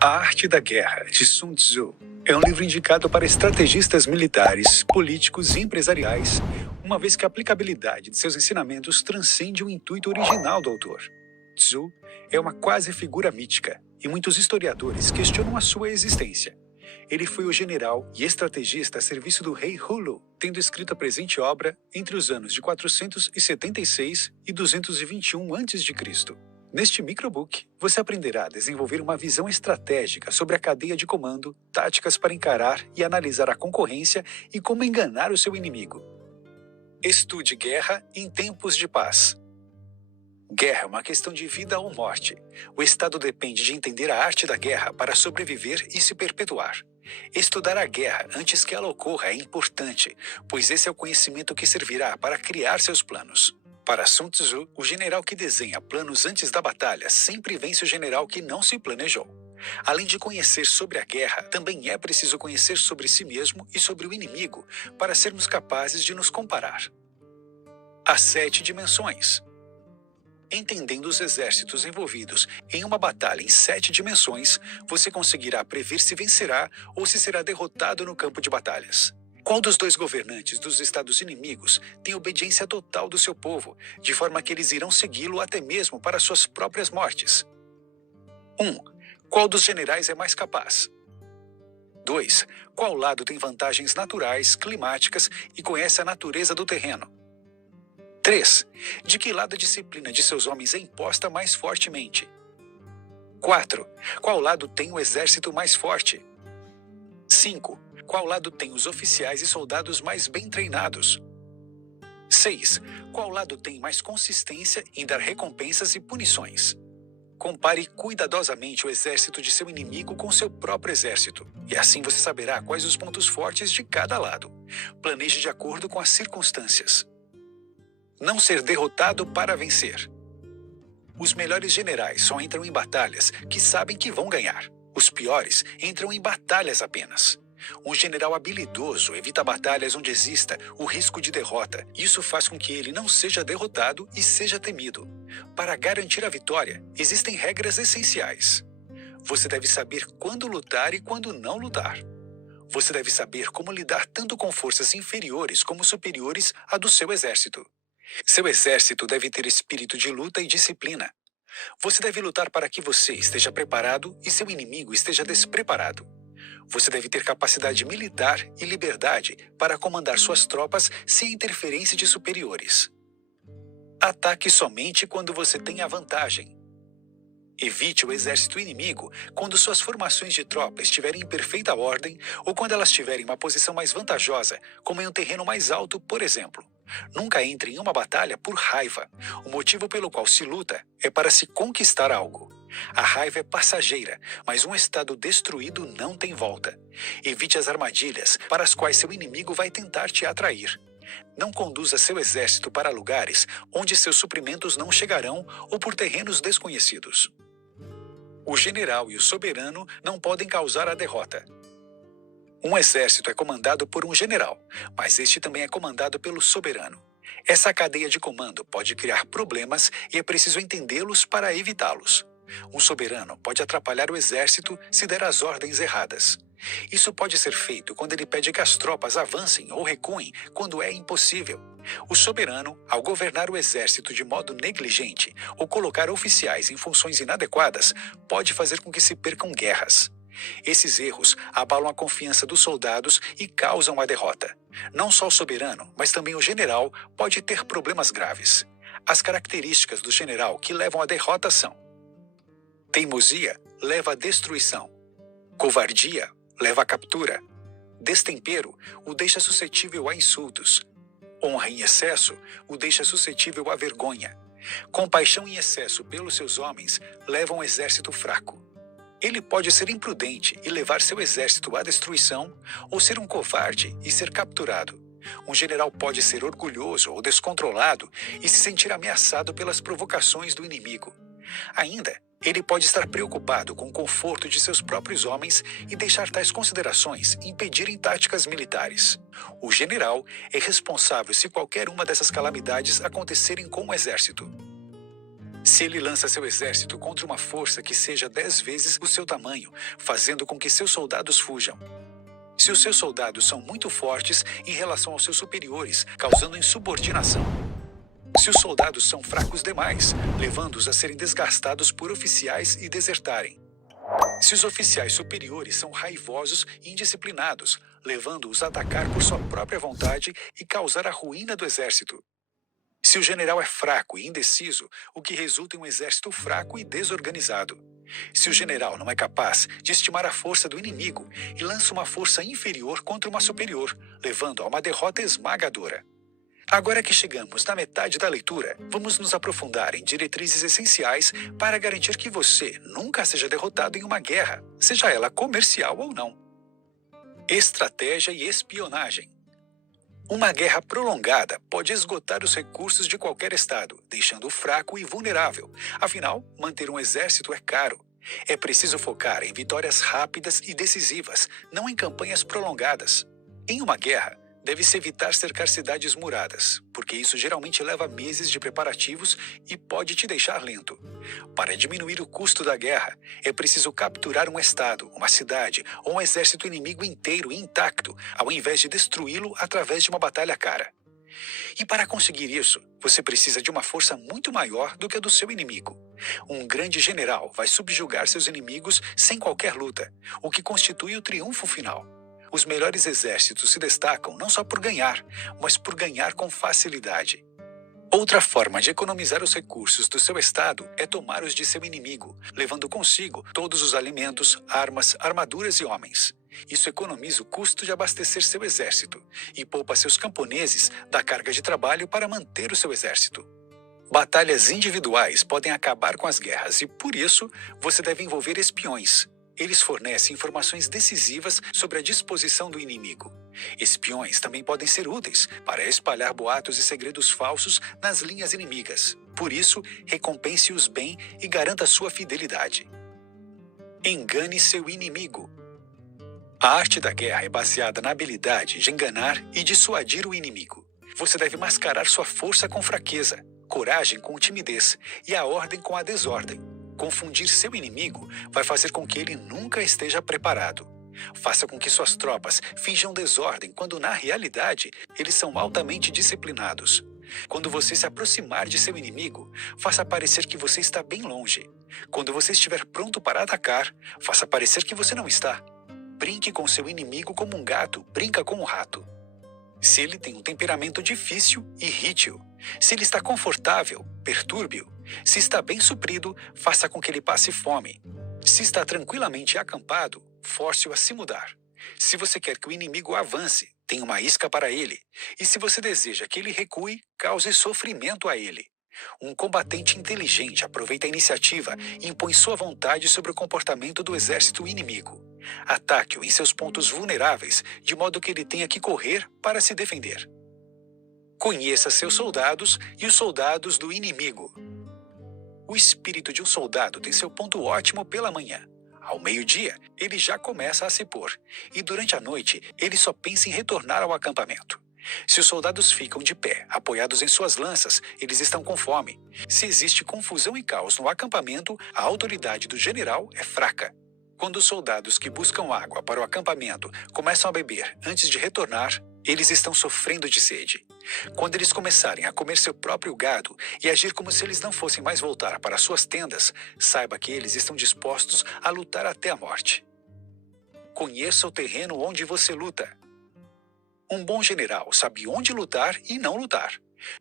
A Arte da Guerra, de Sun Tzu, é um livro indicado para estrategistas militares, políticos e empresariais, uma vez que a aplicabilidade de seus ensinamentos transcende o intuito original do autor. Tzu é uma quase figura mítica, e muitos historiadores questionam a sua existência. Ele foi o general e estrategista a serviço do rei Hulu, tendo escrito a presente obra entre os anos de 476 e 221 a.C. Neste microbook, você aprenderá a desenvolver uma visão estratégica sobre a cadeia de comando, táticas para encarar e analisar a concorrência e como enganar o seu inimigo. Estude guerra em tempos de paz. Guerra é uma questão de vida ou morte. O Estado depende de entender a arte da guerra para sobreviver e se perpetuar. Estudar a guerra antes que ela ocorra é importante, pois esse é o conhecimento que servirá para criar seus planos. Para Sun Tzu, o general que desenha planos antes da batalha sempre vence o general que não se planejou. Além de conhecer sobre a guerra, também é preciso conhecer sobre si mesmo e sobre o inimigo para sermos capazes de nos comparar. As 7 dimensões. Entendendo os exércitos envolvidos em uma batalha em 7 dimensões, você conseguirá prever se vencerá ou se será derrotado no campo de batalhas. Qual dos 2 governantes dos estados inimigos tem obediência total do seu povo, de forma que eles irão segui-lo até mesmo para suas próprias mortes? 1. Qual dos generais é mais capaz? 2. Qual lado tem vantagens naturais, climáticas e conhece a natureza do terreno? 3. De que lado a disciplina de seus homens é imposta mais fortemente? 4. Qual lado tem o exército mais forte? 5. Qual lado tem os oficiais e soldados mais bem treinados? 6. Qual lado tem mais consistência em dar recompensas e punições? Compare cuidadosamente o exército de seu inimigo com seu próprio exército, e assim você saberá quais os pontos fortes de cada lado. Planeje de acordo com as circunstâncias. Não ser derrotado para vencer. Os melhores generais só entram em batalhas que sabem que vão ganhar. Os piores entram em batalhas apenas. Um general habilidoso evita batalhas onde exista o risco de derrota. Isso faz com que ele não seja derrotado e seja temido. Para garantir a vitória, existem regras essenciais. Você deve saber quando lutar e quando não lutar. Você deve saber como lidar tanto com forças inferiores como superiores à do seu exército. Seu exército deve ter espírito de luta e disciplina. Você deve lutar para que você esteja preparado e seu inimigo esteja despreparado. Você deve ter capacidade militar e liberdade para comandar suas tropas sem interferência de superiores. Ataque somente quando você tem a vantagem. Evite o exército inimigo quando suas formações de tropa estiverem em perfeita ordem ou quando elas estiverem em uma posição mais vantajosa, como em um terreno mais alto, por exemplo. Nunca entre em uma batalha por raiva. O motivo pelo qual se luta é para se conquistar algo. A raiva é passageira, mas um estado destruído não tem volta. Evite as armadilhas para as quais seu inimigo vai tentar te atrair. Não conduza seu exército para lugares onde seus suprimentos não chegarão ou por terrenos desconhecidos. O general e o soberano não podem causar a derrota. Um exército é comandado por um general, mas este também é comandado pelo soberano. Essa cadeia de comando pode criar problemas e é preciso entendê-los para evitá-los. Um soberano pode atrapalhar o exército se der as ordens erradas. Isso pode ser feito quando ele pede que as tropas avancem ou recuem quando é impossível. O soberano, ao governar o exército de modo negligente ou colocar oficiais em funções inadequadas, pode fazer com que se percam guerras. Esses erros abalam a confiança dos soldados e causam a derrota. Não só o soberano, mas também o general pode ter problemas graves. As características do general que levam à derrota são: teimosia leva à destruição. Covardia leva à captura. Destempero o deixa suscetível a insultos. Honra em excesso o deixa suscetível à vergonha. Compaixão em excesso pelos seus homens leva um exército fraco. Ele pode ser imprudente e levar seu exército à destruição, ou ser um covarde e ser capturado. Um general pode ser orgulhoso ou descontrolado e se sentir ameaçado pelas provocações do inimigo. Ainda, ele pode estar preocupado com o conforto de seus próprios homens e deixar tais considerações impedirem táticas militares. O general é responsável se qualquer uma dessas calamidades acontecerem com o exército. Se ele lança seu exército contra uma força que seja 10 vezes o seu tamanho, fazendo com que seus soldados fujam. Se os seus soldados são muito fortes em relação aos seus superiores, causando insubordinação. Se os soldados são fracos demais, levando-os a serem desgastados por oficiais e desertarem. Se os oficiais superiores são raivosos e indisciplinados, levando-os a atacar por sua própria vontade e causar a ruína do exército. Se o general é fraco e indeciso, o que resulta em um exército fraco e desorganizado. Se o general não é capaz de estimar a força do inimigo e lança uma força inferior contra uma superior, levando a uma derrota esmagadora. Agora que chegamos na metade da leitura, vamos nos aprofundar em diretrizes essenciais para garantir que você nunca seja derrotado em uma guerra, seja ela comercial ou não. Estratégia e espionagem. Uma guerra prolongada pode esgotar os recursos de qualquer estado, deixando-o fraco e vulnerável. Afinal, manter um exército é caro. É preciso focar em vitórias rápidas e decisivas, não em campanhas prolongadas. Em uma guerra, deve-se evitar cercar cidades muradas, porque isso geralmente leva meses de preparativos e pode te deixar lento. Para diminuir o custo da guerra, é preciso capturar um estado, uma cidade ou um exército inimigo inteiro e intacto, ao invés de destruí-lo através de uma batalha cara. E para conseguir isso, você precisa de uma força muito maior do que a do seu inimigo. Um grande general vai subjugar seus inimigos sem qualquer luta, o que constitui o triunfo final. Os melhores exércitos se destacam não só por ganhar, mas por ganhar com facilidade. Outra forma de economizar os recursos do seu estado é tomar os de seu inimigo, levando consigo todos os alimentos, armas, armaduras e homens. Isso economiza o custo de abastecer seu exército e poupa seus camponeses da carga de trabalho para manter o seu exército. Batalhas individuais podem acabar com as guerras e, por isso, você deve envolver espiões. Eles fornecem informações decisivas sobre a disposição do inimigo. Espiões também podem ser úteis para espalhar boatos e segredos falsos nas linhas inimigas. Por isso, recompense-os bem e garanta sua fidelidade. Engane seu inimigo. A arte da guerra é baseada na habilidade de enganar e dissuadir o inimigo. Você deve mascarar sua força com fraqueza, coragem com timidez e a ordem com a desordem. Confundir seu inimigo vai fazer com que ele nunca esteja preparado. Faça com que suas tropas finjam desordem quando, na realidade, eles são altamente disciplinados. Quando você se aproximar de seu inimigo, faça parecer que você está bem longe. Quando você estiver pronto para atacar, faça parecer que você não está. Brinque com seu inimigo como um gato brinca com um rato. Se ele tem um temperamento difícil, irrite-o. Se ele está confortável, perturbe-o. Se está bem suprido, faça com que ele passe fome. Se está tranquilamente acampado, force-o a se mudar. Se você quer que o inimigo avance, tenha uma isca para ele. E se você deseja que ele recue, cause sofrimento a ele. Um combatente inteligente aproveita a iniciativa e impõe sua vontade sobre o comportamento do exército inimigo. Ataque-o em seus pontos vulneráveis, de modo que ele tenha que correr para se defender. Conheça seus soldados e os soldados do inimigo. O espírito de um soldado tem seu ponto ótimo pela manhã. Ao meio-dia, ele já começa a se pôr, e durante a noite, ele só pensa em retornar ao acampamento. Se os soldados ficam de pé, apoiados em suas lanças, eles estão com fome. Se existe confusão e caos no acampamento, a autoridade do general é fraca. Quando os soldados que buscam água para o acampamento começam a beber antes de retornar, eles estão sofrendo de sede. Quando eles começarem a comer seu próprio gado e agir como se eles não fossem mais voltar para suas tendas, saiba que eles estão dispostos a lutar até a morte. Conheça o terreno onde você luta. Um bom general sabe onde lutar e não lutar.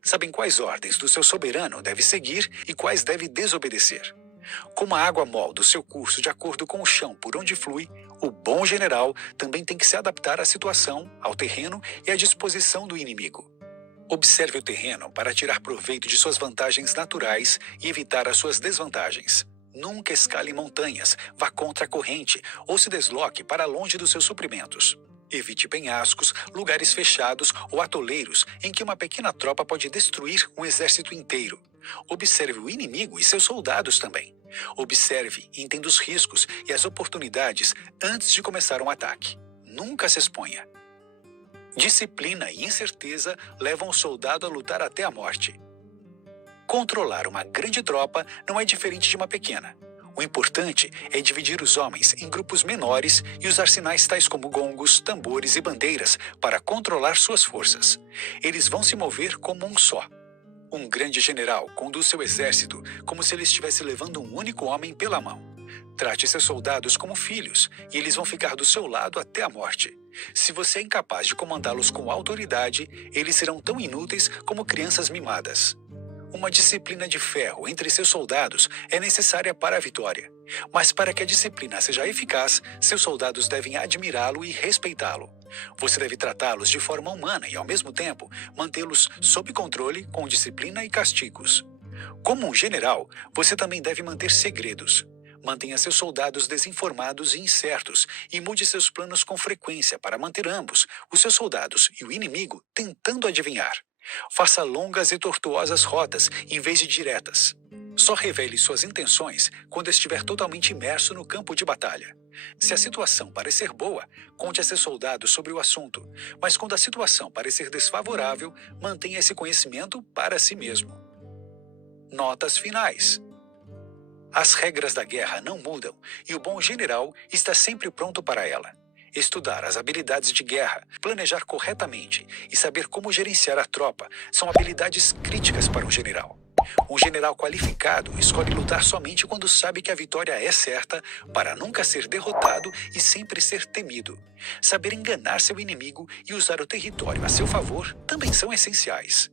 Sabem quais ordens do seu soberano deve seguir e quais deve desobedecer. Como a água molda o seu curso de acordo com o chão por onde flui, o bom general também tem que se adaptar à situação, ao terreno e à disposição do inimigo. Observe o terreno para tirar proveito de suas vantagens naturais e evitar as suas desvantagens. Nunca escale montanhas, vá contra a corrente ou se desloque para longe dos seus suprimentos. Evite penhascos, lugares fechados ou atoleiros em que uma pequena tropa pode destruir um exército inteiro. Observe o inimigo e seus soldados também. Observe e entenda os riscos e as oportunidades antes de começar um ataque. Nunca se exponha. Disciplina e incerteza levam o soldado a lutar até a morte. Controlar uma grande tropa não é diferente de uma pequena. O importante é dividir os homens em grupos menores e usar sinais tais como gongos, tambores e bandeiras para controlar suas forças. Eles vão se mover como um só. Um grande general conduz seu exército como se ele estivesse levando um único homem pela mão. Trate seus soldados como filhos e eles vão ficar do seu lado até a morte. Se você é incapaz de comandá-los com autoridade, eles serão tão inúteis como crianças mimadas. Uma disciplina de ferro entre seus soldados é necessária para a vitória. Mas para que a disciplina seja eficaz, seus soldados devem admirá-lo e respeitá-lo. Você deve tratá-los de forma humana e, ao mesmo tempo, mantê-los sob controle com disciplina e castigos. Como um general, você também deve manter segredos. Mantenha seus soldados desinformados e incertos e mude seus planos com frequência para manter ambos, os seus soldados e o inimigo, tentando adivinhar. Faça longas e tortuosas rotas em vez de diretas. Só revele suas intenções quando estiver totalmente imerso no campo de batalha. Se a situação parecer boa, conte a seus soldados sobre o assunto, mas quando a situação parecer desfavorável, mantenha esse conhecimento para si mesmo. Notas finais. As regras da guerra não mudam e o bom general está sempre pronto para ela. Estudar as habilidades de guerra, planejar corretamente e saber como gerenciar a tropa são habilidades críticas para um general. Um general qualificado escolhe lutar somente quando sabe que a vitória é certa, para nunca ser derrotado e sempre ser temido. Saber enganar seu inimigo e usar o território a seu favor também são essenciais.